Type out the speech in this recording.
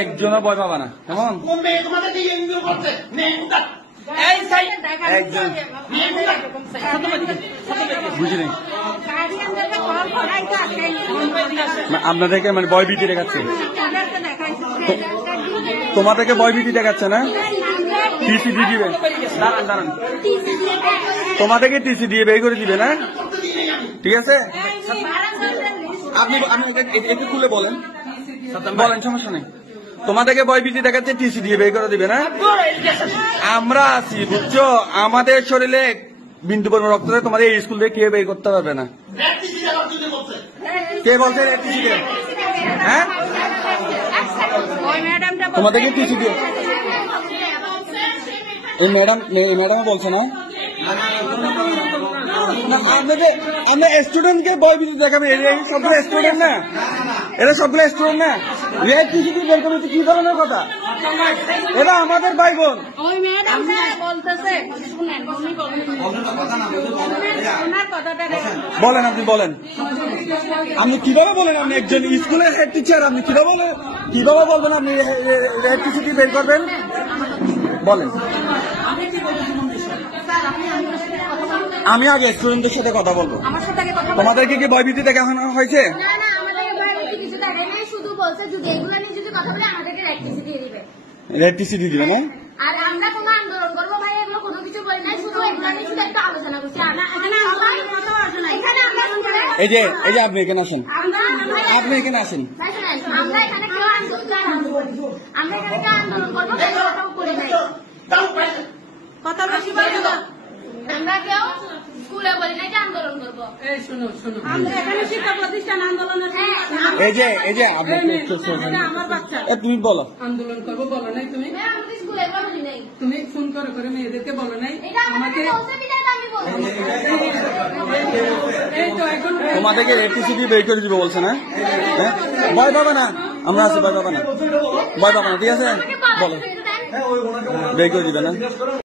একজনও ভয় পাবা না, কেমন? বুঝিনি আপনাদেরকে মানে ভয় ভীতি দেখাচ্ছে, তোমাদেরকে ভয় ভীতি দেখাচ্ছে না? টিসি দিয়ে দিবে, দাঁড়ান দাঁড়ান, তোমাদেরকে টিসি দিয়ে বের করে দিবে না? ঠিক আছে, আপনি একটু খুলে বলেন, বলেন, সমস্যা নেই। তোমাদেরকে ভয় ভীতি দেখাচ্ছে, টিসি দিয়ে বের করে দিবে না? আমরা আছি, বুঝছো? আমাদের শরীরে বিন্দু পরিমাণ রক্ত তোমাদের এই স্কুল থেকে কেউ বের করতে পারবে না। কে বলছে টিসি দিয়ে? হ্যাঁ, তোমাদেরকে টিসি দিয়ে এই ম্যাডাম বলছে না? আমরা স্টুডেন্টকে ভয় ভীতি দেখাবে, সবগুলো স্টুডেন্ট না, এরা সবগুলো স্টুডেন্ট না। রেড টিসি দিয়ে বের করবে, কি ধরনের কথা? এরা আমাদের ভাই বোন। বলেন, আপনি বলেন, আপনি কিভাবে বলেন? আপনি একজন স্কুলের হেড টিচার, আপনি কিভাবে বলবেন আপনি রেড টিসি দিয়ে বের করবেন? বলেন। আমি আগে স্টুডেন্টদের সাথে কথা বলবো। তোমাদেরকে কি ভয়ভীতি দেখানো হয়েছে? রেড টিসি দিয়ে দিবে না? আর আমরা কোনো আন্দোলন করবো ভাই, এগুলো কোনো কিছু বলি নাই, শুধু এগুলো নিয়ে শুধু একটু আলোচনা করছি। এই যে আপনি এখানে আসেন, আপনি এখানে আসেন। আমরা এখানে কেউ আন্দোলন করবো করি নাই, কথা বেশি বলবো না। আমরা কেউ স্কুলে বলি নাই যে আন্দোলন করবো। আমরা এখানে শিক্ষা প্রতিষ্ঠান আন্দোলনের এই যে আপনি আমার বাচ্চা তুমি বলো আন্দোলন করবো বলো নাই তুমি? স্কুলে বলি নাই, তুমি ফোন করে মেয়েদেরকে বলো নাই? আমাকে তোমাদেরকে রেড টিসি দিয়ে বের করে দিবে বলছে না? ভয় পাবে না, আমরা আছি, ভয় পাবে না, ঠিক আছে? বলো, বের করে দিবে না?